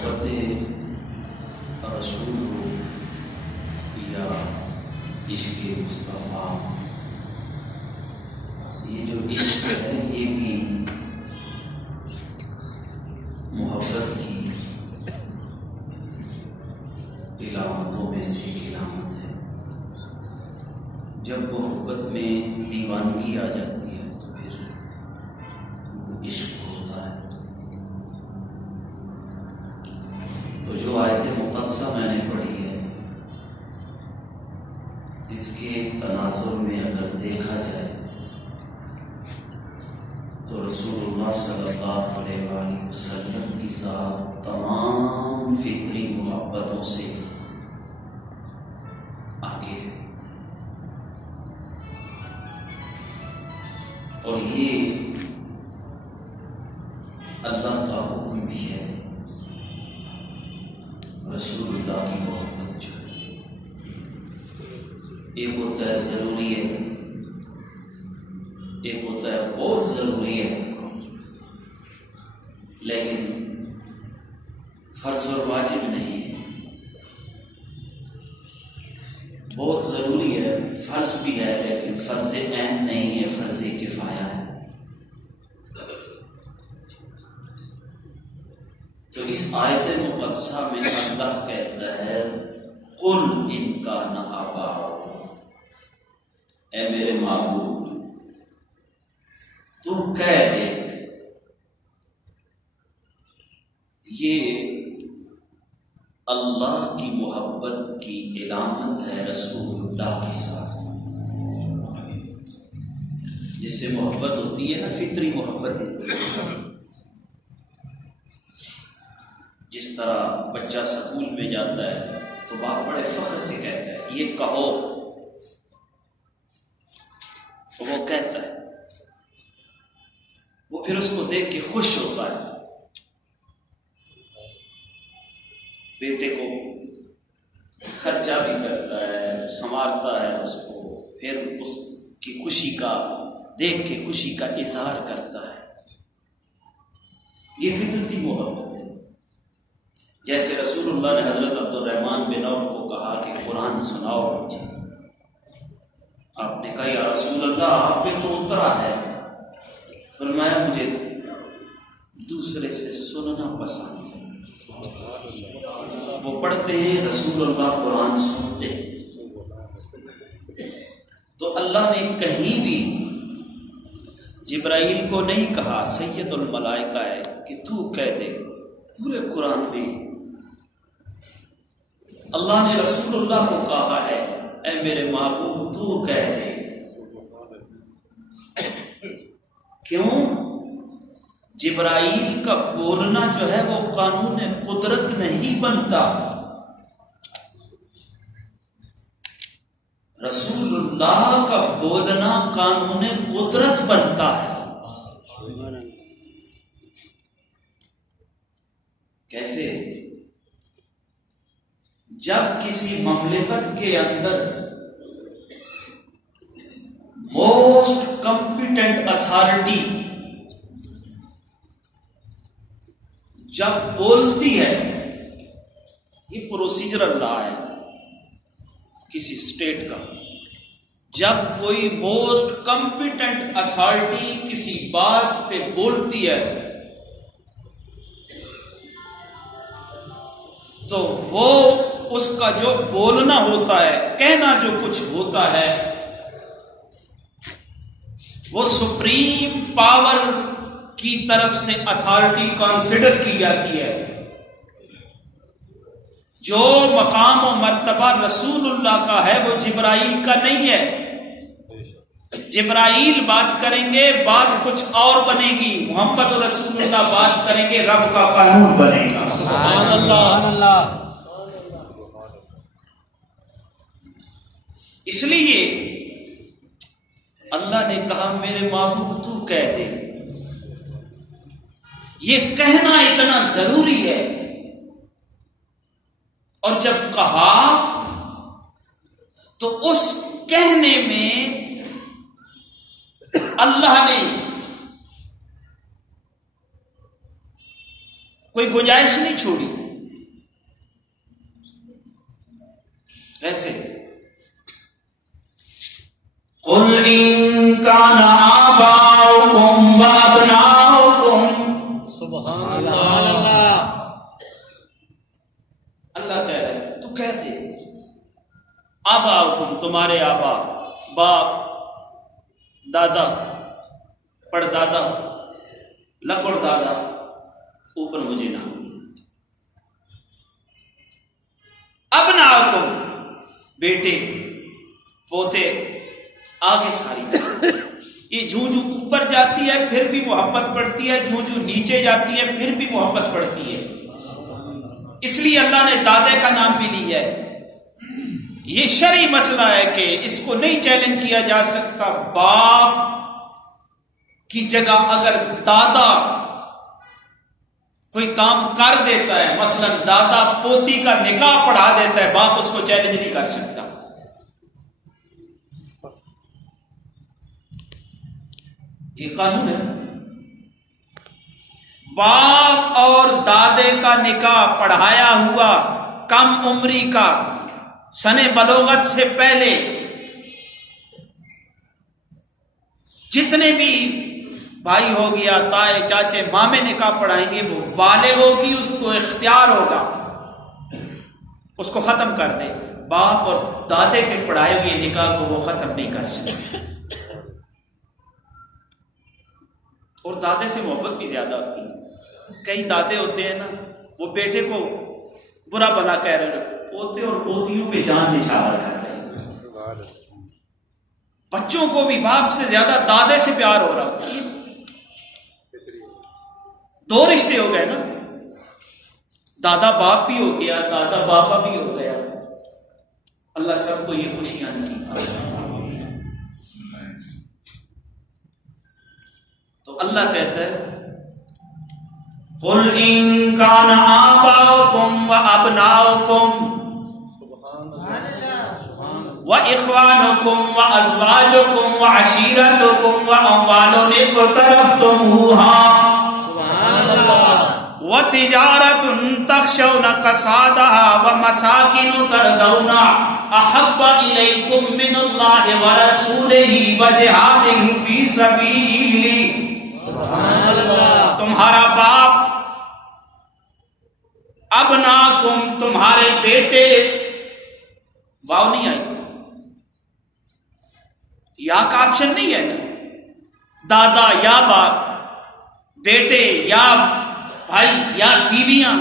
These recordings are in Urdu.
محبت رسول ہو یا عشق مصطفیٰ، یہ جو عشق ہے یہ بھی محبت کی علامتوں میں سے ایک علامت ہے۔ جب محبت میں دیوانگی آ جاتی ہے تو پھر عشق ہوتا ہے۔ تو جو آیت مقدسہ میں نے پڑھی ہے، اس کے تناظر میں اگر دیکھا جائے تو رسول اللہ صلی اللہ علیہ وآلہ وسلم کی ذات تمام فطری محبتوں سے آگے ہے، اور یہ اللہ کا حکم بھی ہے۔ رسول اللہ کی محبت جو ہے ایک ہوتا ہے ضروری ہے، ایک ہوتا ہے بہت ضروری ہے، لیکن فرض اور واجب نہیں ہے۔ بہت ضروری ہے، فرض بھی ہے، لیکن فرض عین نہیں ہے، فرض کفایہ ہے۔ تو اس آیت مقدسہ میں اللہ کہتا ہے قل ان کان آباؤکم، اے میرے معبود تو کہہ دے۔ یہ اللہ کی محبت کی علامت ہے رسول اللہ کے ساتھ۔ جس سے محبت ہوتی ہے نا، فطری محبت ہے۔ جس طرح بچہ سکول میں جاتا ہے تو باپ بڑے فخر سے کہتا ہے یہ کہو، تو وہ کہتا ہے، وہ پھر اس کو دیکھ کے خوش ہوتا ہے۔ بیٹے کو خرچہ بھی کرتا ہے، سنوارتا ہے اس کو، پھر اس کی خوشی کا دیکھ کے خوشی کا اظہار کرتا ہے۔ یہ فطرتی محبت ہے۔ جیسے رسول اللہ نے حضرت عبد الرحمن بن عوف کو کہا کہ قرآن سناؤ مجھے، آپ نے کہا یا رسول اللہ آپ پہ تو اترا ہے، فرمایا مجھے دوسرے سے سننا پسند ہے۔ وہ پڑھتے ہیں، رسول اللہ قرآن سنتے ہیں۔ تو اللہ نے کہیں بھی جبرائیل کو نہیں کہا، سید الملائکہ ہے کہ تو کہہ دے۔ پورے قرآن میں اللہ نے رسول اللہ کو کہا ہے اے میرے محبوب تو کہہ دے۔ کیوں؟ جبرائیل کا بولنا جو ہے وہ قانون قدرت نہیں بنتا، رسول اللہ کا بولنا قانون قدرت بنتا ہے۔ کیسے؟ جب کسی مملکت کے اندر موسٹ کمپیٹنٹ اتھارٹی جب بولتی ہے، یہ پروسیجرل لا ہے کسی اسٹیٹ کا، جب کوئی موسٹ کمپیٹنٹ اتھارٹی کسی بات پہ بولتی ہے تو وہ اس کا جو بولنا ہوتا ہے، کہنا جو کچھ ہوتا ہے، وہ سپریم پاور کی طرف سے اتھارٹی کنسیڈر کی جاتی ہے۔ جو مقام و مرتبہ رسول اللہ کا ہے وہ جبرائیل کا نہیں ہے۔ جبرائیل بات کریں گے بات کچھ اور بنے گی، محمد رسول اللہ بات کریں گے رب کا قانون بنے گا۔ سبحان اللہ۔ اس لیے اللہ نے کہا میرے محبوب تو کہہ دے۔ یہ کہنا اتنا ضروری ہے، اور جب کہا تو اس کہنے میں اللہ نے کوئی گنجائش نہیں چھوڑی۔ ویسے قل ان کان آباؤکم وابناؤکم، سبحان اللہ، اللہ کہہ رہے ہیں تو کہہ دے آباؤکم، تمہارے آبا، باپ، دادا، پڑدادا، لکڑ دادا، اوپر مجھے نام دیا، ابناؤکم، بیٹے، پوتے، آگے ساری نسل، یہ جوں جوں اوپر جاتی ہے پھر بھی محبت بڑھتی ہے، جوں جوں نیچے جاتی ہے پھر بھی محبت بڑھتی ہے، اس لیے اللہ نے دادے کا نام بھی لیا ہے۔ یہ شرعی مسئلہ ہے کہ اس کو نہیں چیلنج کیا جا سکتا، باپ کی جگہ اگر دادا کوئی کام کر دیتا ہے، مثلا دادا پوتی کا نکاح پڑھا دیتا ہے، باپ اس کو چیلنج نہیں کر سکتا۔ یہ قانون ہے۔ باپ اور دادے کا نکاح پڑھایا ہوا کم عمری کا سن بلوغت سے پہلے جتنے بھی بھائی ہو گیا، تائے، چاچے، مامے نکاح پڑھائیں گے، وہ بالغ ہوگی، اس کو اختیار ہوگا اس کو ختم کر دے۔ باپ اور دادے کے پڑھائے ہوئے نکاح کو وہ ختم نہیں کر سکتے، اور دادے سے محبت بھی زیادہ ہوتی ہے۔ کئی دادے ہوتے ہیں نا، وہ بیٹے کو برا بلا کہہ رہے ہیں، پوتے اور پوتیوں پہ جان نچھاور کر رہے ہیں۔ بچوں کو بھی باپ سے زیادہ دادے سے پیار ہو رہا ہوتا ہے۔ دو رشتے ہو گئے نا، دادا باپ بھی ہو گیا، دادا بابا بھی ہو گیا۔ اللہ سب کو یہ خوشیاں نصیب فرمائے۔ تو اللہ کہتا ہے قل ان کان آباؤکم وابناؤکم وإخوانكم وأزواجكم وعشيرتكم وأموال اقترفتموها وتجارة تخشون كسادها ومساكن ترضونها أحب إليكم من الله ورسوله وجهاد في سبيله، تمہارا باپ، ابناکم، تمہارے بیٹے، واو نہیں آئی، یا کا آپشن نہیں ہے نا، دادا یا باپ، بیٹے یا بھائی یا بیویاں،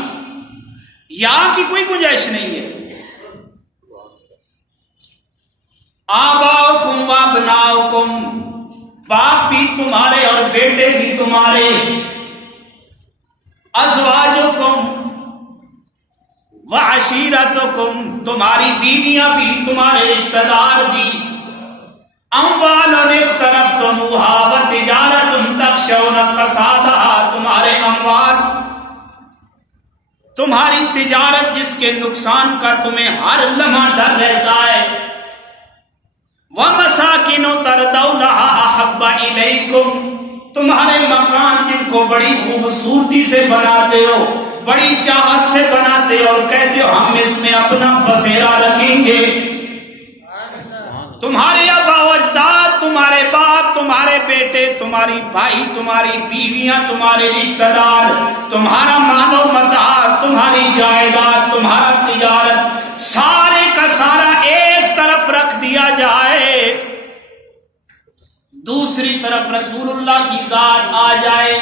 یا کی کوئی گنجائش نہیں ہے۔ آباؤکم وابناؤکم، باپ بھی تمہارے اور بیٹے بھی تمہارے، ازواجکم وعشیرتکم، تمہاری بیویاں بھی، تمہارے رشتہ دار بھی، اموال اقترفتموها وتجارة تخشون کسادها، تمہارے اموال، تمہاری تجارت جس کے نقصان کا تمہیں ہر لمحہ ڈر رہتا ہے، ومساکن ترضونها احب الیکم، تمہارے مکان جن کو بڑی خوبصورتی سے بناتے ہو، بڑی چاہت سے بناتے ہو اور کہتے ہو ہم اس میں اپنا بسیرا رکھیں گے، تمہارے ابا و اجداد، تمہارے باپ، تمہارے بیٹے، تمہاری بھائی، تمہاری بیویاں، تمہارے رشتہ دار، تمہارا مال و متاع، تمہاری جائیداد، تمہارا تجارت، سارے کا سارا ایک طرف رکھ دیا جائے، دوسری طرف رسول اللہ کی ذات آ جائے،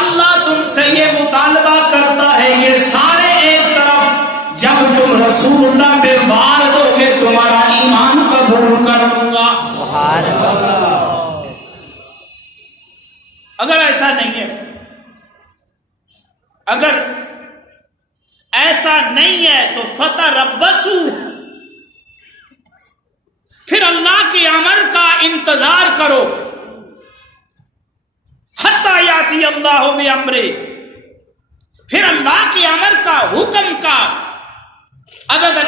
اللہ تم سے یہ مطالبہ کرتا ہے یہ سارے ایک طرف، جب تم رسول اللہ پہ وار دو گے تمہارا ایمان قبول کر لوں گا۔ سبحان اللہ۔ اگر ایسا نہیں ہے، اگر ایسا نہیں ہے تو فتربصوا، پھر اللہ کے امر کا انتظار کرو، حتی یاتی اللہ بامرہ، پھر اللہ کے امر کا، حکم کا، اب اگر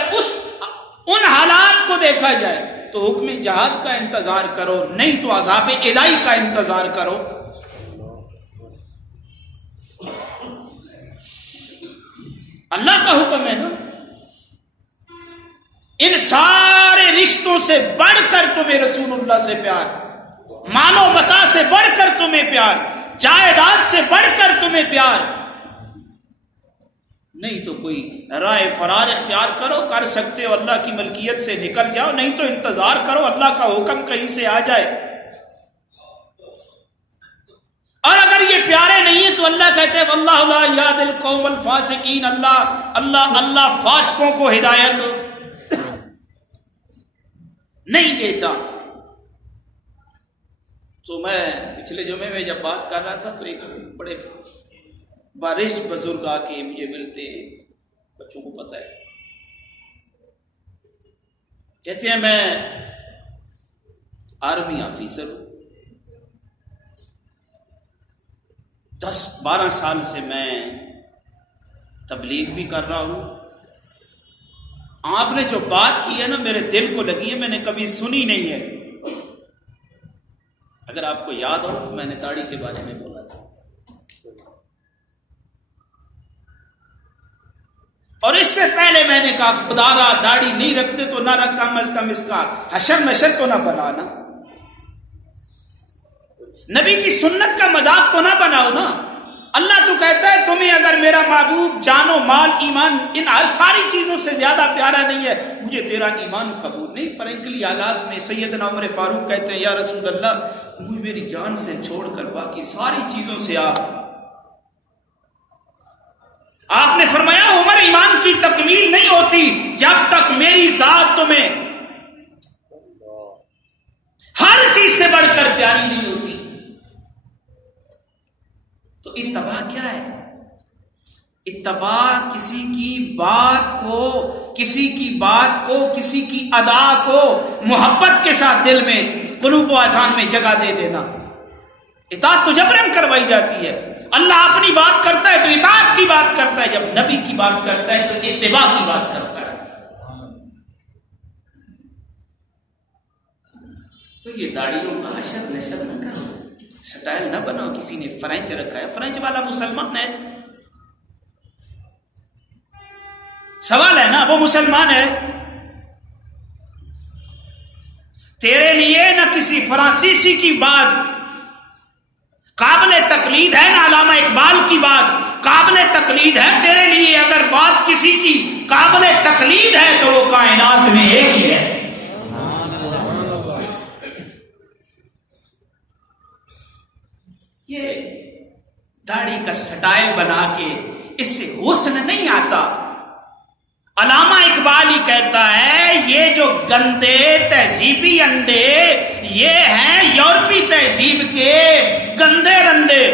ان حالات کو دیکھا جائے تو حکم جہاد کا انتظار کرو، نہیں تو عذاب الہی کا انتظار کرو۔ اللہ کا حکم ہے نا، ان سارے رشتوں سے بڑھ کر تمہیں رسول اللہ سے پیار، مال و متاع سے بڑھ کر تمہیں پیار، جائیداد سے بڑھ کر تمہیں پیار، نہیں تو کوئی رائے فرار اختیار کرو، کر سکتے ہو اللہ کی ملکیت سے نکل جاؤ، نہیں تو انتظار کرو اللہ کا حکم کہیں سے آ جائے۔ اور اگر یہ پیارے نہیں ہیں تو اللہ کہتے ہیں واللہ لا یہدی القوم الفاسقین، اللہ فاسقوں کو ہدایت نہیں دیتا۔ تو میں پچھلے جمعے میں جب بات کر رہا تھا تو ایک بڑے بارش بزرگ آ کے مجھے ملتے، بچوں کو پتہ ہے، کہتے ہیں میں آرمی آفیسر ہوں، 10-12 سال سے میں تبلیغ بھی کر رہا ہوں، آپ نے جو بات کی ہے نا میرے دل کو لگی ہے، میں نے کبھی سنی نہیں ہے۔ اگر آپ کو یاد ہو میں نے داڑھی کے بارے میں بولا تھا، اور اس سے پہلے میں نے کہا خدا را داڑھی نہیں رکھتے تو نہ رکھ، کم از کم اس کا حشر نشر تو نہ بنانا، نبی کی سنت کا مذاق تو نہ بناؤ نا۔ اللہ تو کہتا ہے تمہیں اگر میرا محبوب جان و مال ایمان ان ساری چیزوں سے زیادہ پیارا نہیں ہے، مجھے تیرا ایمان قبول نہیں۔ فرینکلی حالات میں سیدنا عمر فاروق کہتے ہیں یا رسول اللہ مجھے میری جان سے چھوڑ کر باقی ساری چیزوں سے آپ نے فرمایا عمر ایمان کی تکمیل نہیں ہوتی جب تک میری ذات تمہیں ہر چیز سے بڑھ کر پیاری نہیں ہوتی۔ تو اتباع کیا ہے؟ اتباع کسی کی بات کو، کسی کی ادا کو محبت کے ساتھ دل میں، قلوب و اذہان میں جگہ دے دینا۔ اطاعت تو جبرن کروائی جاتی ہے، اللہ اپنی بات کرتا ہے تو اطاعت کی بات کرتا ہے، جب نبی کی بات کرتا ہے تو اتباع کی بات کرتا ہے۔ تو یہ داڑھیوں کا حشر نشر نہ کرو، سٹائل نہ بناؤ۔ کسی نے فرینچ رکھا ہے، فرینچ والا مسلمان ہے، سوال ہے نا، وہ مسلمان ہے، تیرے لیے نہ کسی فرانسیسی کی بات قابل تقلید ہے، نہ علامہ اقبال کی بات قابل تقلید ہے، تیرے لیے اگر بات کسی کی قابل تقلید ہے تو وہ کائنات میں ایک ہی ہے۔ یہ داڑھی کا سٹائل بنا کے اس سے حسن نہیں آتا۔ علامہ اقبال ہی کہتا ہے یہ جو گندے تہذیبی انڈے یہ ہیں یورپی تہذیب کے گندے رندے۔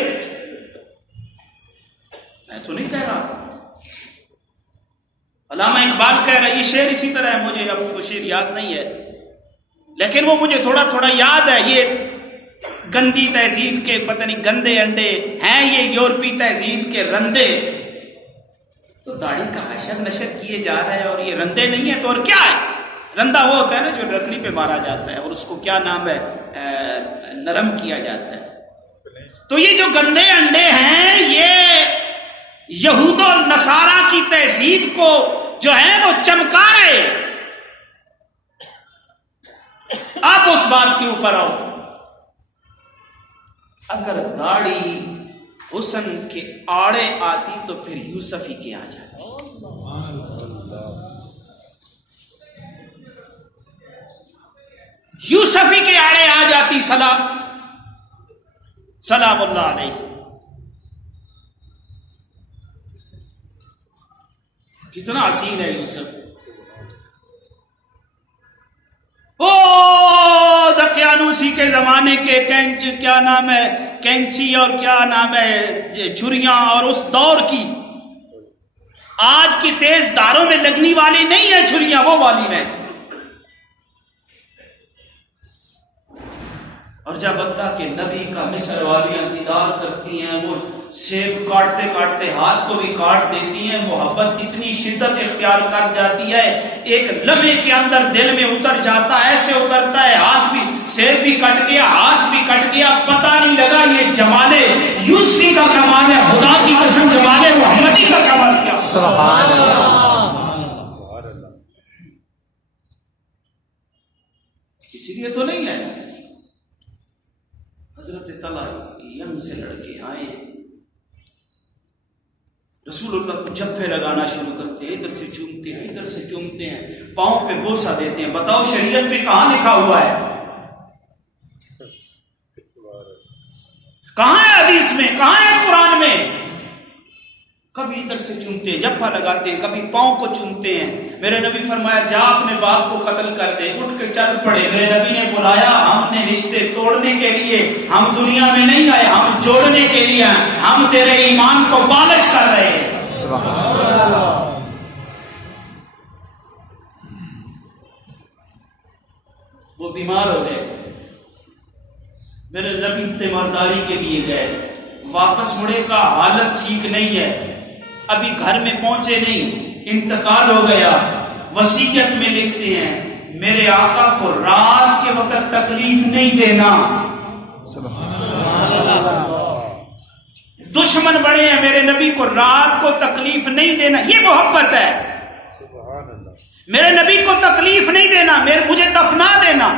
میں تو نہیں کہہ رہا، علامہ اقبال کہہ رہا ہے۔ یہ شعر اسی طرح ہے، مجھے اب وہ شعر یاد نہیں ہے لیکن وہ مجھے تھوڑا تھوڑا یاد ہے۔ یہ گندی تہذیب کے پتہ نہیں گندے انڈے ہیں یہ یورپی تہذیب کے رندے۔ تو داڑھی کا حشر نشر کیے جا رہے ہیں اور یہ رندے نہیں ہیں تو اور کیا ہے؟ رندہ وہ ہوتا ہے نا جو لکڑی پہ مارا جاتا ہے اور اس کو کیا نام ہے، نرم کیا جاتا ہے۔ تو یہ جو گندے انڈے ہیں یہ یہود و نصارہ کی تہذیب کو جو ہے وہ چمکا رہے۔ آپ اس بات کے اوپر آؤ، اگر داڑھی حسن کے آڑے آتی تو پھر یوسفی کے آ جاتی۔ یوسفی کے آڑے آ جاتی، سلام اللہ علیہ۔ کتنا حسین ہے یوسف۔ دقیانوسی کے زمانے کے کیا نام ہے، کینچی اور کیا نام ہے چھریاں، اور اس دور کی آج کی تیز دھاروں میں لگنے والی نہیں ہے چھریاں، وہ والی ہیں۔ اور جب اللہ کے نبی کا مصر والیاں دیدار کرتی ہیں وہ سیب کاٹتے کاٹتے ہاتھ کو بھی کاٹ دیتی ہیں، محبت اتنی شدت اختیار کر جاتی ہے ایک لمحے کے اندر دل میں اتر جاتا ہے، ایسے اترتا ہے ہاتھ بھی، سیب بھی کٹ گیا، ہاتھ بھی کٹ گیا، پتہ نہیں لگا۔ یہ جمال یوسفی کا کمال ہے، خدا کی قسم جمال محمدی کا کمال کیا۔ سبحان اللہ۔ حضرت طلحہ یم سے لڑکے آئے ہیں، رسول اللہ کو جھپے لگانا شروع کرتے ہیں، ادھر سے چومتے ہیں ادھر سے چومتے ہیں، پاؤں پہ بوسہ دیتے ہیں. بتاؤ شریعت میں کہاں لکھا ہوا ہے؟ کہاں ہے حدیث میں؟ کہاں ہے قرآن میں؟ کبھی ادھر سے چومتے ہیں، جھپا لگاتے ہیں، کبھی پاؤں کو چومتے ہیں. میرے نبی فرمایا جا اپنے باپ کو قتل کر دے. اٹھ کے چل پڑے. میرے نبی نے بلایا، ہم نے رشتے توڑنے کے لیے، ہم دنیا میں نہیں آئے، ہم جوڑنے کے لیے، ہم تیرے ایمان کو پالش کر رہے ہیں. سبحان اللہ. وہ بیمار ہو گئے، میرے نبی تیمارداری کے لیے گئے، واپس مڑے کا حالت ٹھیک نہیں ہے، ابھی گھر میں پہنچے نہیں، انتقال ہو گیا. وصیت میں لکھتے ہیں میرے آقا کو رات کے وقت تکلیف نہیں دینا. سبحان اللہ. دشمن بڑے ہیں، میرے نبی کو رات کو تکلیف نہیں دینا. یہ محبت ہے. میرے نبی کو تکلیف نہیں دینا، مجھے دفنا دینا.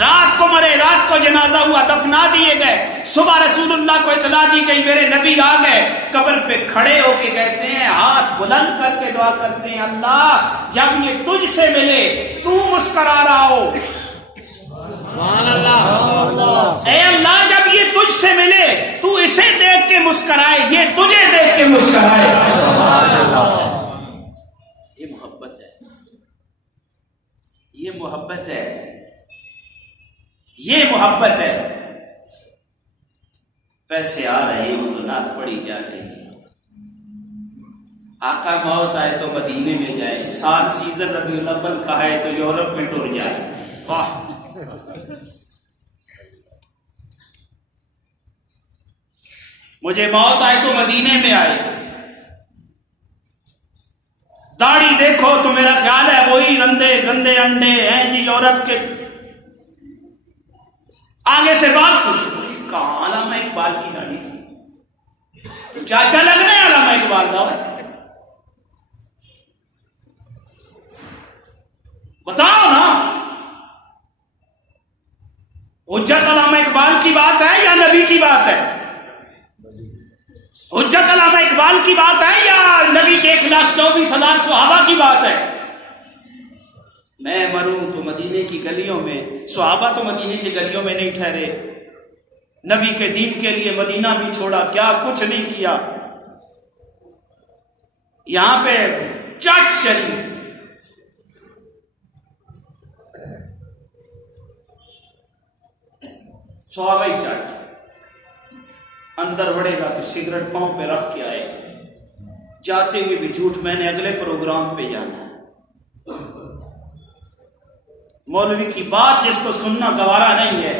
رات کو مرے، رات کو جنازہ ہوا، دفنا دیے گئے. صبح رسول اللہ کو اطلاع دی گئی، میرے نبی آ گئے. قبر پہ کھڑے ہو کے کہتے ہیں، ہاتھ بلند کر کے دعا کرتے ہیں، اللہ جب یہ تجھ سے ملے تو مسکرا رہا ہو. سبحان اللہ. اے اللہ جب یہ تجھ سے ملے تو اسے دیکھ کے مسکرائے، یہ تجھے دیکھ کے مسکرائے. سبحان اللہ. یہ محبت ہے، یہ محبت ہے، یہ محبت ہے. پیسے آ رہے ہوں تو نعت پڑھی جا رہی ہے. آقا موت آئے تو مدینے میں جائے، سال سیزن ربیع الاول کا ہے تو یورپ میں ٹر جائے. واہ. مجھے موت آئے تو مدینے میں آئے. داڑھی دیکھو تو میرا خیال ہے وہی رندے گندے انڈے ہیں جی یورپ کے. آگے سے بات پوچھو کہاں علامہ اقبال کی داڑھی تھی؟ تو چاچا لگ رہے ہیں علامہ اقبال کا. بتاؤ نا، حجت علامہ اقبال کی بات ہے یا نبی کی بات ہے؟ حجت علامہ اقبال کی بات ہے یا نبی کے 1,24,000 صحابہ کی بات ہے؟ میں مروں تو مدینے کی گلیوں میں، صحابہ تو مدینے کی گلیوں میں نہیں ٹھہرے، نبی کے دین کے لیے مدینہ بھی چھوڑا، کیا کچھ نہیں کیا. یہاں پہ چٹ شریف صحابہ ہی چٹ، اندر بڑھے گا تو سگریٹ پاؤں پہ رکھ کے آئے گا، جاتے ہوئے بھی جھوٹ میں نے اگلے پروگرام پہ جانا ہے. مولوی کی بات جس کو سننا گوارا نہیں ہے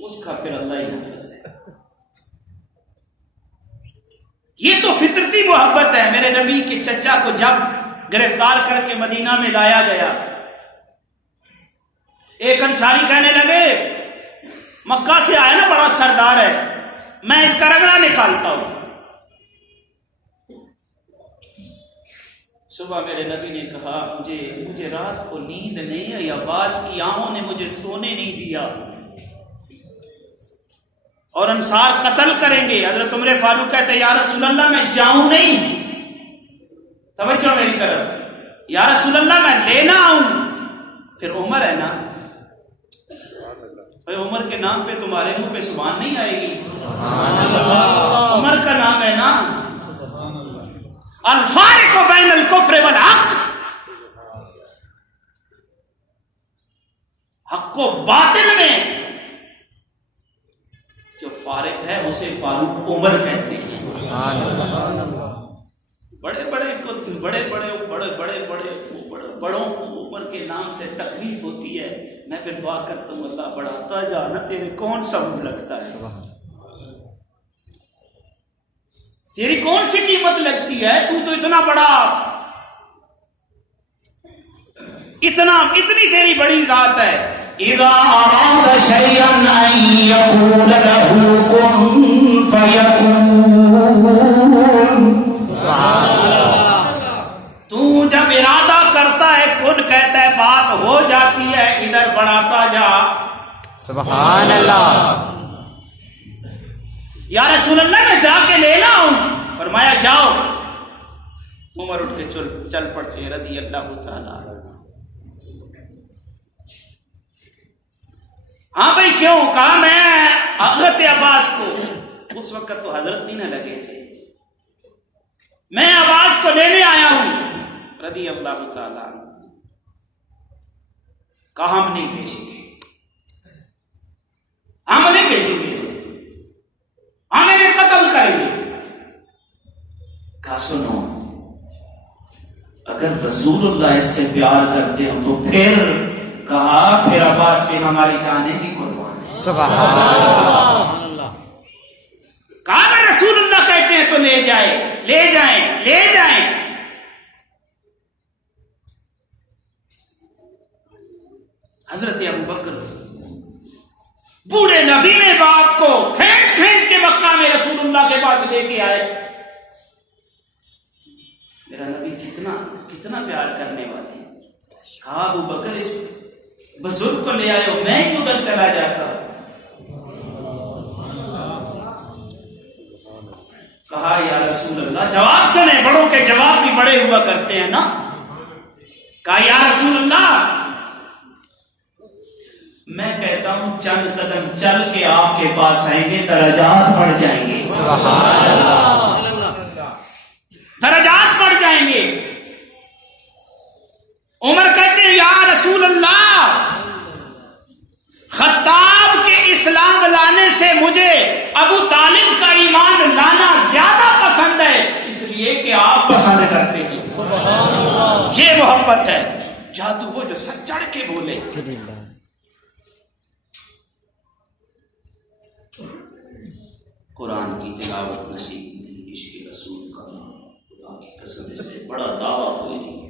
اس کا پھر اللہ ہی حافظ ہے. یہ تو فطرتی محبت ہے. میرے نبی کے چچا کو جب گرفتار کر کے مدینہ میں لایا گیا، ایک انصاری کہنے لگے مکہ سے آیا نا بڑا سردار ہے، میں اس کا رگڑا نکالتا ہوں. صبح میرے نبی نے کہا مجھے رات کو نیند نہیں آئی، عباس کی آنکھوں نے مجھے سونے نہیں دیا اور انصار قتل کریں گے. حضرت عمر فاروق کہتے ہیں یا رسول اللہ میں جاؤں نہیں. توجہ میری طرف، یا رسول اللہ میں لینا آؤں. پھر عمر ہے نا، عمر کے نام پہ تمہارے منہ پہ سبحان نہیں آئے گی؟ عمر کا نام ہے نا. الفارق بین الکفر والحق، حق و باطل میں جو فارق ہے اسے فاروق عمر کہتے ہیں. بڑوں کو عمر کے نام سے تکلیف ہوتی ہے. میں پھر دعا کرتا ہوں اللہ بڑھاتا جا، نہ تیرے کون سا منہ لگتا ہے، تیری کون سی قیمت لگتی ہے؟ تو اتنا بڑا، اتنی تیری بڑی ذات ہے. اذا اراد شيئا ان يقول له كن فيكون. تو جب ارادہ کرتا ہے کن کہتا ہے بات ہو جاتی ہے. ادھر بڑھاتا جا سبحان اللہ. یا رسول اللہ میں جا کے لے لاؤں. فرمایا جاؤ. عمر اٹھ کے چل پڑتے رضی اللہ تعالی. ہاں بھائی کیوں؟ کہا میں حضرت عباس کو، اس وقت تو حضرت نہیں نہ لگے تھے، میں عباس کو لینے آیا ہوں رضی اللہ تعالی. کہا ہم نہیں بھیجیں گے، ہم نہیں بھیجیں گے، ہم انہیں قتل کریں گے. کہا سنو، اگر رسول اللہ اس سے پیار کرتے ہو تو پھر عباس پہ ہماری جانیں بھی قربان. سبحان اللہ. کہا اگر رسول اللہ کہتے ہیں تو لے جائیں لے جائیں لے جائیں. حضرت ابو بکر بوڑھے نبی نے باپ کو کھینچ کے مکہ میں رسول اللہ کے پاس لے کے آئے. میرا نبی کتنا پیار کرنے والے. کہا ابو بکر اس بزرگ کو لے آئے ہو، میں ہی ادھر چلا جاتا. کہا یا رسول اللہ، جواب سنیں، بڑوں کے جواب بھی بڑے ہوا کرتے ہیں نا. کہا یا رسول اللہ، میں کہتا ہوں چند قدم چل کے آپ کے پاس آئیں گے، درجات بڑھ جائیں گے. سبحان اللہ. درجات بڑھ جائیں گے. عمر کہتے ہیں یا رسول اللہ، خطاب کے اسلام لانے سے مجھے ابو طالب کا ایمان لانا زیادہ پسند ہے، اس لیے کہ آپ پسند کرتے ہیں. یہ محبت ہے. جادو وہ جو سر چڑھ کے بولے. قرآن کی تلاوت نصیب نہیں، عشق رسول کا خدا کی قسم اس سے بڑا دعویٰ کوئی نہیں ہے.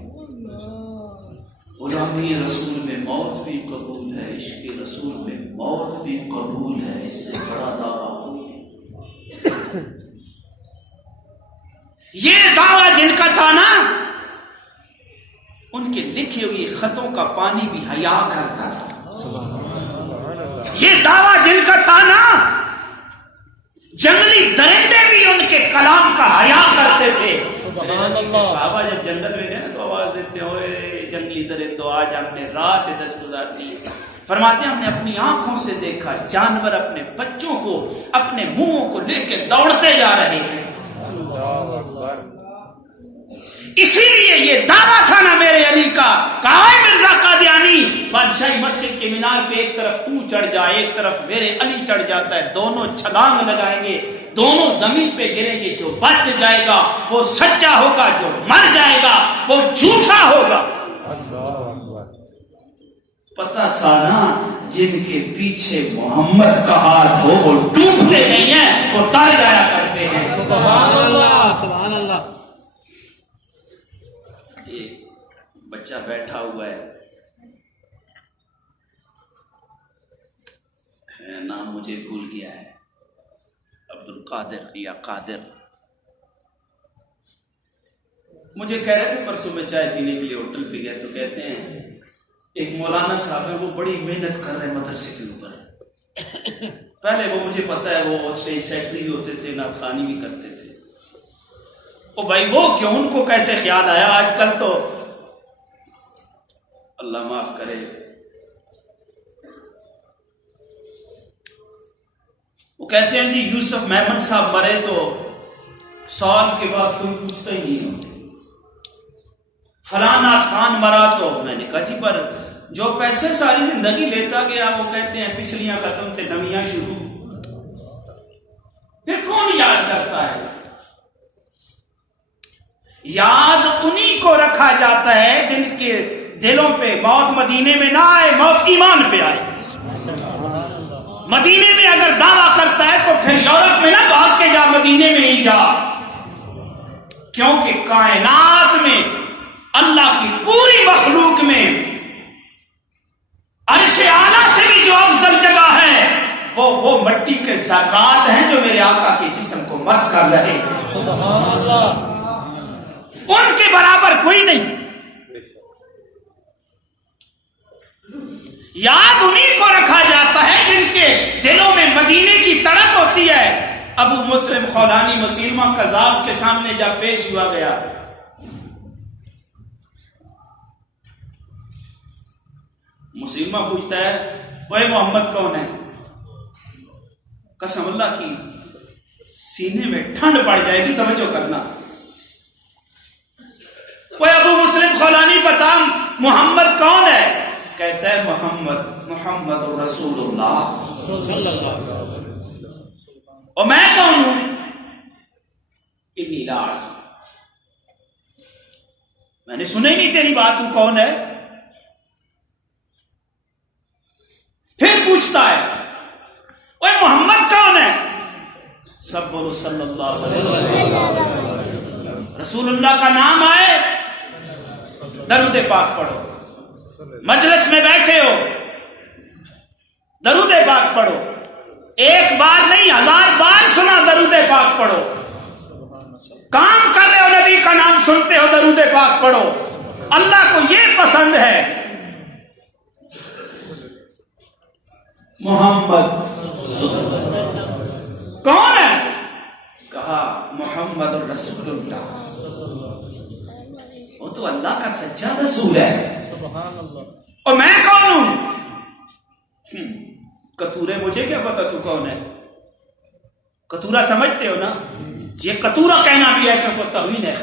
غلامی رسول میں موت بھی قبول ہے، عشق رسول میں موت بھی قبول ہے، اس سے بڑا دعویٰ کوئی نہیں. یہ دعویٰ جن کا تھا نا، ان کے لکھے ہوئے خطوں کا پانی بھی حیا کرتا تھا. یہ دعویٰ جن کا تھا نا، جنگلی درندے بھی ان کے کلام کا حیا کرتے تھے. صحابہ جب جنگل میں گئے نا تو آواز دیتے ہوئے جنگلی درندوں آج ہم نے رات دس گزار دی. فرماتے ہیں ہم نے اپنی آنکھوں سے دیکھا جانور اپنے بچوں کو اپنے منہوں کو لے کے دوڑتے جا رہے ہیں. اسی لیے یہ دعویٰ تھا نا میرے علی کا. کہا ہے مرزا قادیانی، بادشاہی مسجد کے مینار پہ ایک طرف تو چڑھ جائے، ایک طرف میرے علی چڑھ جاتا ہے، دونوں چھلانگ لگائیں گے، دونوں زمین پہ گریں گے. جو بچ جائے گا وہ سچا ہوگا، جو مر جائے گا وہ جھوٹا ہوگا. پتا تھا نا جن کے پیچھے محمد کا ہاتھ ہو وہ ڈوبتے نہیں ہیں، وہ تر جایا کرتے ہیں. سبحان اللہ. سبحان اللہ. بچہ بیٹھا ہوا ہے، نام مجھے بھول گیا ہے، عبد القادر یا قادر. مجھے کہہ رہے تھے پرسوں میں چائے پینے کے لیے ہوٹل پہ گئے تو کہتے ہیں ایک مولانا صاحب ہے، وہ بڑی محنت کر رہے ہیں مدرسے کے اوپر. پہلے وہ مجھے پتا ہے وہ اسٹیج سیکرٹری بھی ہوتے تھے، نعت خوانی بھی کرتے تھے. او بھائی وہ کیوں، ان کو کیسے خیال آیا؟ آج کل تو اللہ معاف کرے، وہ کہتے ہیں جی یوسف محمد صاحب مرے تو سال کے بعد کوئی پوچھتا ہی نہیں ہو. فلانا خان مرا تو میں نے کہا جی پر جو پیسے ساری زندگی لیتا گیا، وہ کہتے ہیں پچھلیاں ختم تھے نمیاں شروع. پھر کون یاد کرتا ہے؟ یاد انہی کو رکھا جاتا ہے جن کے دلوں پہ موت مدینے میں نہ آئے، موت ایمان پہ آئے. مدینے میں اگر دعویٰ کرتا ہے تو پھر یورپ میں نہ بھاگ کے جا، مدینے میں ہی جا. کیونکہ کائنات میں اللہ کی پوری مخلوق میں عرش اعلیٰ سے بھی جو افضل جگہ ہے وہ مٹی کے ذرات ہیں جو میرے آقا کے جسم کو مس کر رہے ہیں. سبحان اللہ. ان کے برابر کوئی نہیں. یاد انہی کو رکھا جاتا ہے ابو مسلم خولانی مسیلمہ کذاب کے سامنے جب پیش ہوا گیا، مسیلمہ پوچھتا ہے وہ محمد کون ہے؟ قسم اللہ کی سینے میں ٹھنڈ پڑ جائے گی، توجہ کرنا۔ وہ ابو مسلم خولانی بتا محمد کون ہے؟ کہتا ہے محمد رسول اللہ صلی اللہ علیہ وسلم۔ اور میں کون ہوں؟ انی لا اعرف، میں نے سنا ہی نہیں تیری بات، تو کون ہے؟ پھر پوچھتا ہے اوے محمد کون ہے؟ سب بولو صلی اللہ علیہ وسلم۔ رسول اللہ کا نام آئے درود پاک پڑھو، مجلس میں بیٹھے ہو درود پاک پڑھو، ایک بار نہیں 1000 بار سنا درود پاک پڑھو، کام کر رہے ہو نبی کا نام سنتے ہو درود پاک پڑھو، اللہ کو یہ پسند ہے۔ محمد کون ہے؟ کہا محمد رسول اللہ، وہ تو اللہ کا سچا رسول ہے۔ اور میں کون ہوں؟ کتورے مجھے کیا پتا تو کون ہے؟ کتورا سمجھتے ہو نا؟ یہ کتورا کہنا بھی ایسا کوئی توہین ہے۔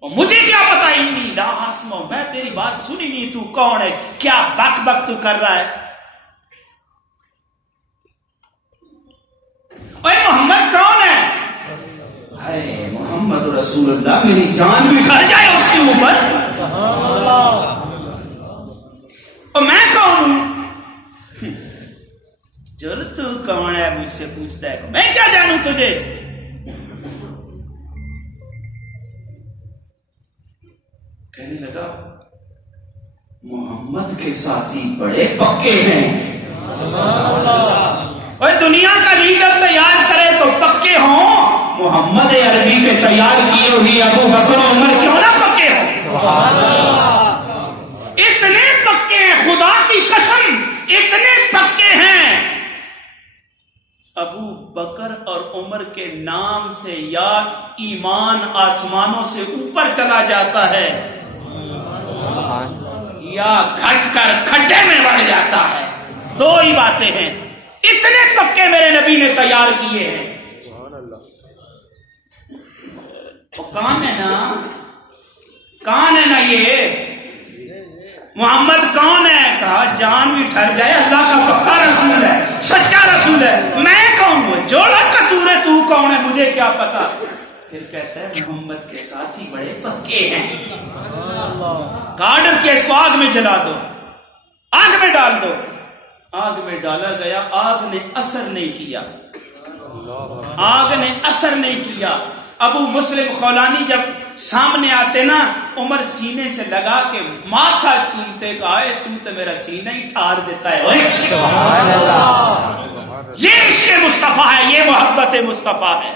اور مجھے کیا پتا، انی لا اسمع، میں تیری بات سنی نہیں، تو کون ہے؟ کیا بک بک تو کر رہا ہے؟ اے محمد کون ہے؟ اے محمد رسول اللہ، میری جان بھی کھا جائے اس کے اوپر۔ اور میں کون ہوں؟ چل تو کون ہے مجھ سے پوچھتا ہے، میں کیا جانوں تجھے؟ کہنے لگا محمد کے ساتھی بڑے پکے ہیں۔ اور دنیا کا لیڈر تیار کرے تو پکے ہوں، محمد عربی کے تیار کیے ہوئی ابو بکر و عمر کیوں نہ پکے ہوں؟ اتنے پکے ہیں، خدا کی قسم اتنے پکے ہیں، ابو بکر اور عمر کے نام سے یا ایمان آسمانوں سے اوپر چلا جاتا ہے یا گھٹ کر کھڈے میں بڑھ جاتا ہے، دو ہی باتیں ہیں۔ اتنے پکے میرے نبی نے تیار کیے ہیں۔ وہ کون ہے نا یہ محمد کون ہے؟ کہا جان بھی ٹھہر جائے، اللہ کا پکا رسول ہے، سچا رسول ہے۔ میں کون ہوں؟ جوڑا کتورے تو کون ہے؟ مجھے کیا پتا۔ پھر کہتا ہے محمد کے ساتھی بڑے پکے ہیں، آرڈر کیا اس کو آگ میں جلا دو، آگ میں ڈال دو۔ آگ میں ڈالا گیا، آگ نے اثر نہیں کیا، آگ نے اثر نہیں کیا۔ ابو مسلم خولانی جب سامنے آتے نا، عمر سینے سے لگا کے ماتھا چومتے، کہا اے تو میرا سینہ ہی ٹھار دیتا ہے۔ سبحان اللہ، یہ عشق مصطفیٰ ہے، یہ محبت مصطفیٰ ہے۔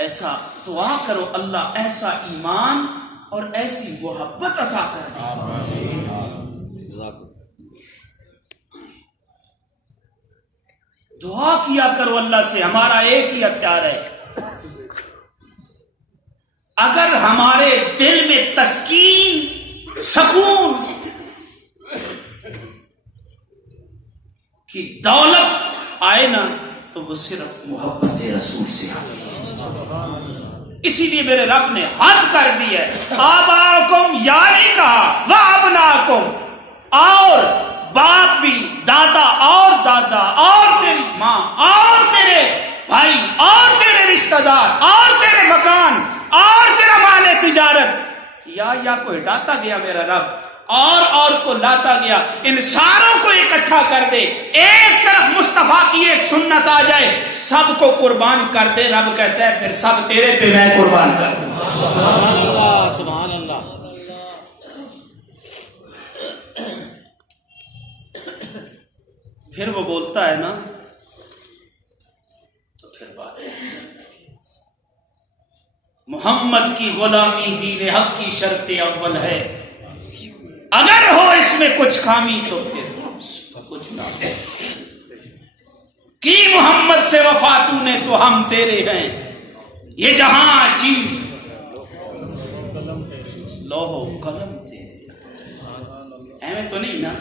ایسا دعا کرو اللہ ایسا ایمان اور ایسی محبت عطا کر دے۔ دعا کیا کرو اللہ سے، ہمارا ایک ہی ہتھیار ہے، اگر ہمارے دل میں تسکین سکون کی دولت آئے نا تو وہ صرف محبت رسول سے آتی ہے۔ اسی لیے میرے رب نے حد کر دی ہے، آباؤکم یا نہیں کہا وابناکم، اور باپ بھی، دادا اور دادا اور تیری ماں اور تیرے بھائی اور تیرے رشتہ دار اور تیرے مکان اور تیرا مال تجارت، یا کو ہٹاتا گیا میرا رب اور کو لاتا گیا، ان ساروں کو اکٹھا کر دے، ایک طرف مصطفیٰ کی ایک سنت آ جائے، سب کو قربان کر دے۔ رب کہتا ہے پھر سب تیرے پہ میں قربان کر دوں۔ سبحان اللہ، سبحان اللہ۔ پھر وہ بولتا ہے نا تو پھر بات ہے، محمد کی غلامی دین حق کی شرط اول ہے، اگر ہو اس میں کچھ خامی تو پھر کچھ نہ ہو۔ کی محمد سے وفا تو نے تو ہم تیرے ہیں، یہ جہاں چیز لوح و قلم تیرے۔ ایویں تو نہیں نا؟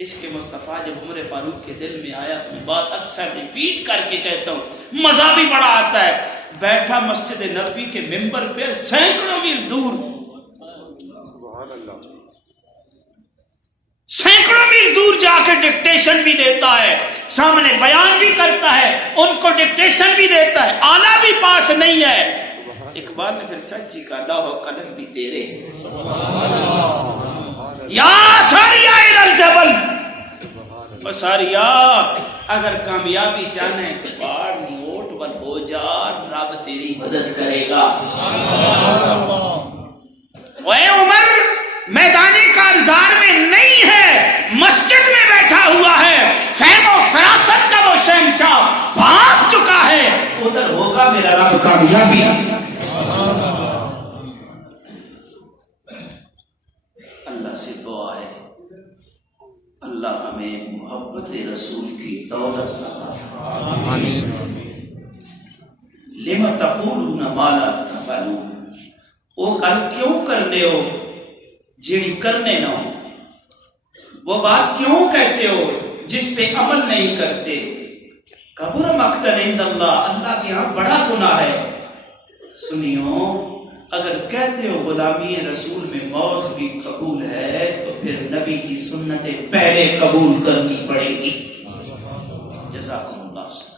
عشق مصطفیٰ جب عمر فاروق کے دل میں آیا تو میں بات اکثر ریپیٹ کر کے کہتا ہوں، مزہ بھی بڑا آتا ہے۔ بیٹھا مسجد نبوی کے ممبر پہ سینکڑوں میل دور، سینکڑوں میل دور جا کے ڈکٹیشن بھی دیتا ہے، سامنے بیان بھی کرتا ہے، ان کو ڈکٹیشن بھی دیتا ہے، آلہ بھی پاس نہیں ہے۔ اقبال نے پھر سچی کہا، لوح و قلم بھی تیرے ہیں۔ یا ساریا الجبل، ساریا اگر کامیابی چاہنا ہے تو پہاڑ نوٹ بن ہو جا، رب تیری مدد کرے گا۔ اے عمر میدان کارزار میں نہیں ہے، مسجد میں بیٹھا ہوا ہے، فہم و فراست کا وہ شہنشاہ بھاگ چکا ہے، ادھر ہوگا میرا رب کامیابی۔ اللہ سے دعا ہے، اللہ ہمیں محبت رسول کی دولت عطا فرمائے۔ لم تقولون ما لا تفعلون، وہ گل کیوں کرنے ہو جیڑی کرنے نہ ہو، وہ بات کیوں کہتے ہو جس پہ عمل نہیں کرتے۔ کبر مقتا عند اللہ، اللہ کے ہاں بڑا گناہ ہے۔ سنیو، اگر کہتے ہو غلامی رسول میں موت بھی قبول ہے تو پھر نبی کی سنتیں پہلے قبول کرنی پڑے گی۔ جزاکم اللہ خیر۔